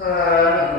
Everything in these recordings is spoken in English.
呃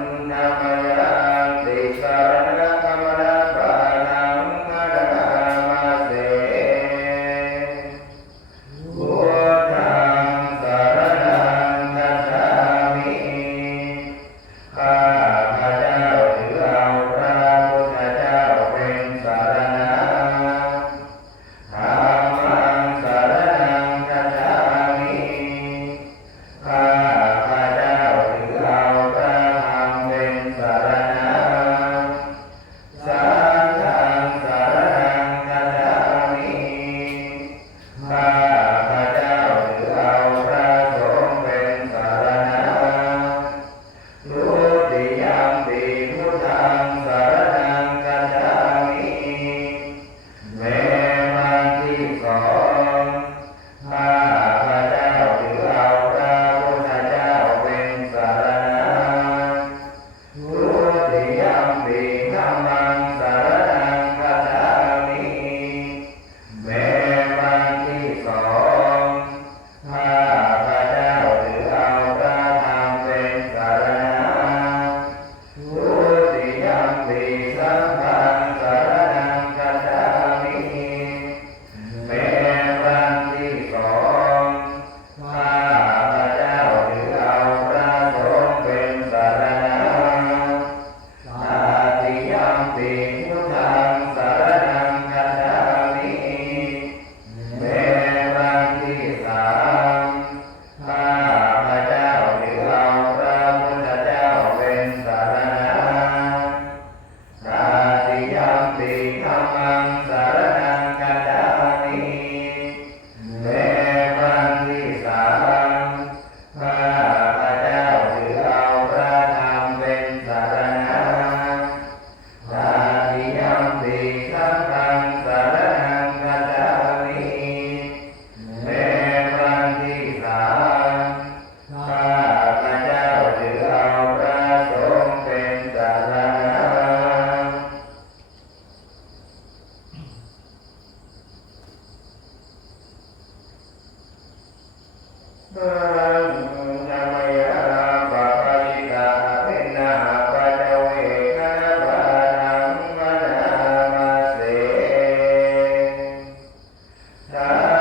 Ah.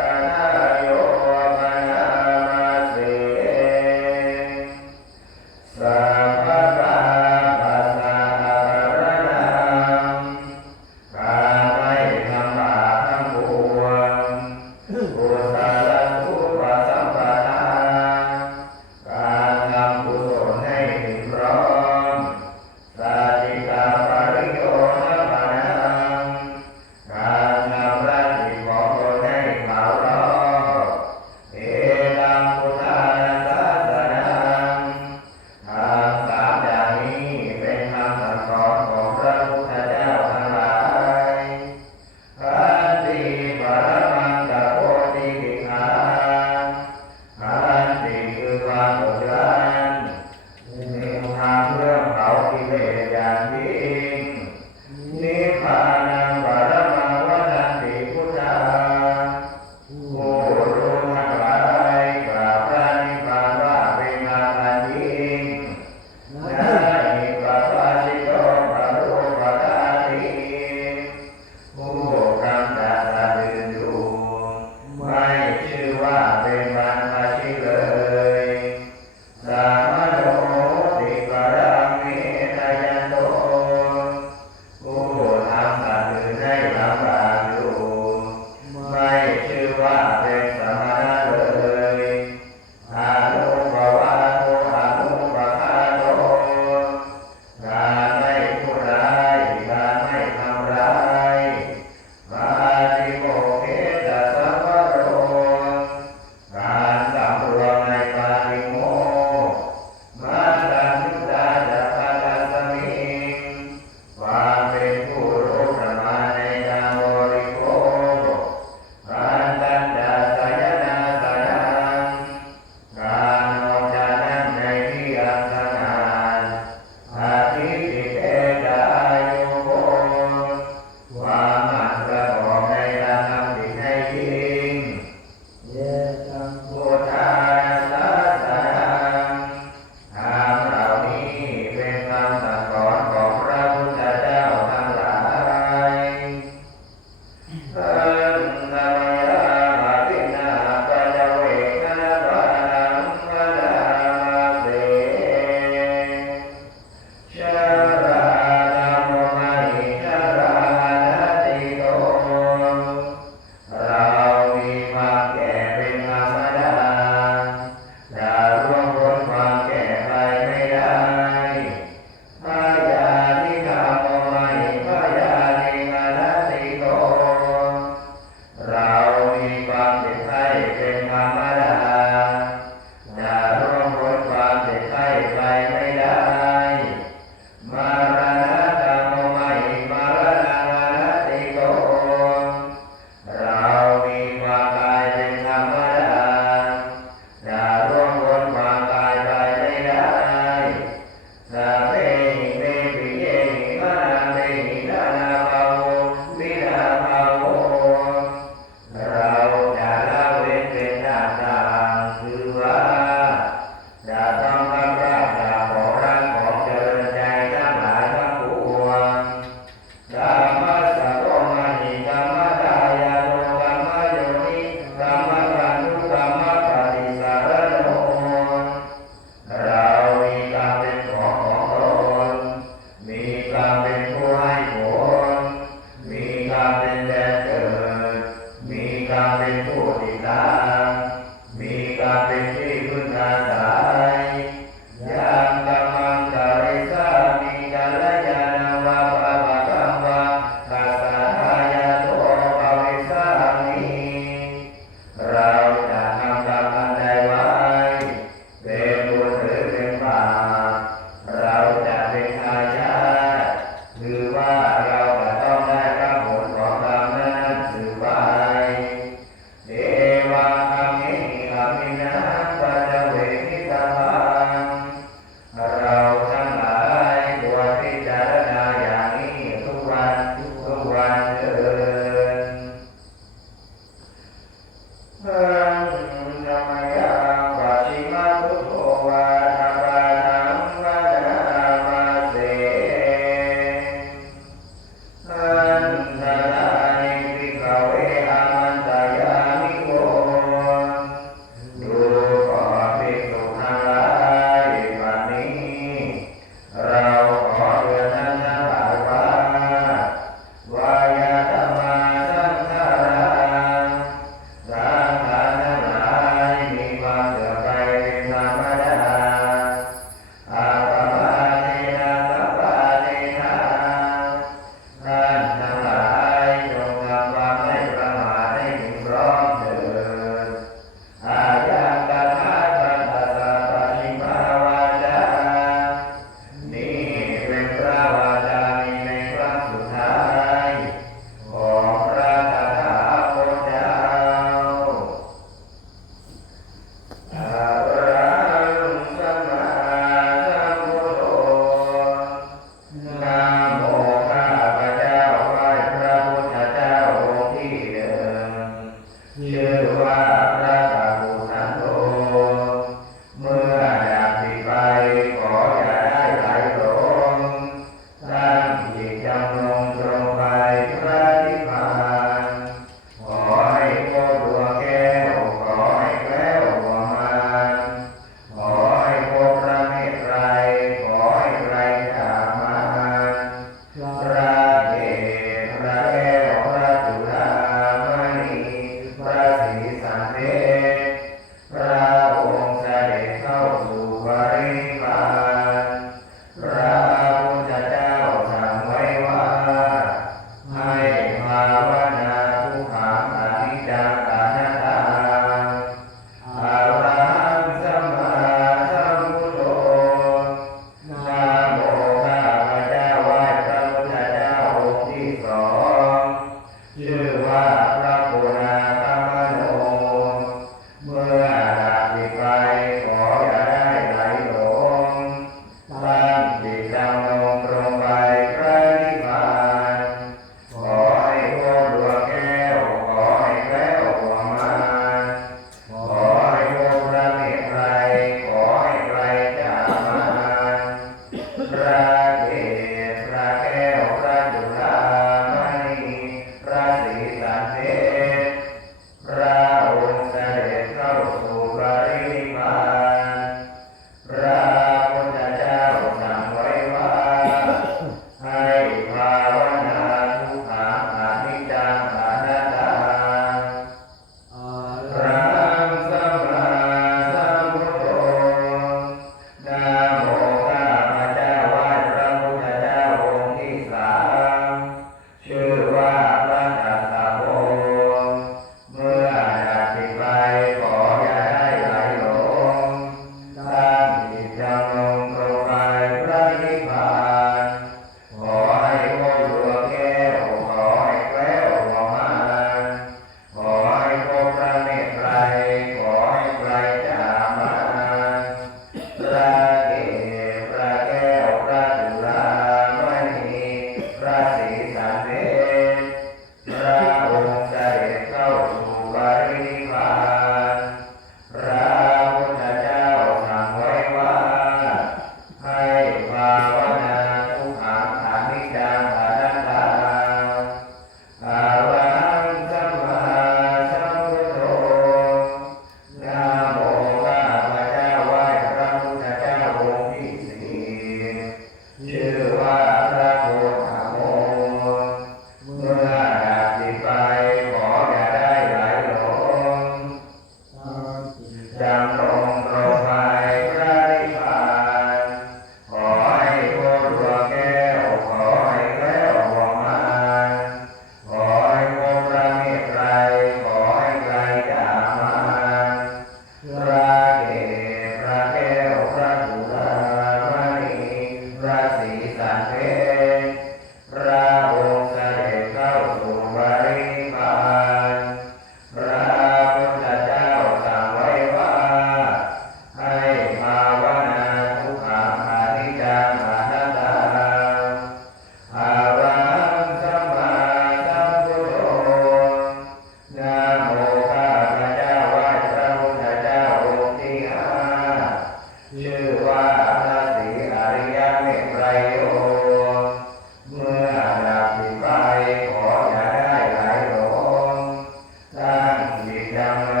down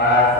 five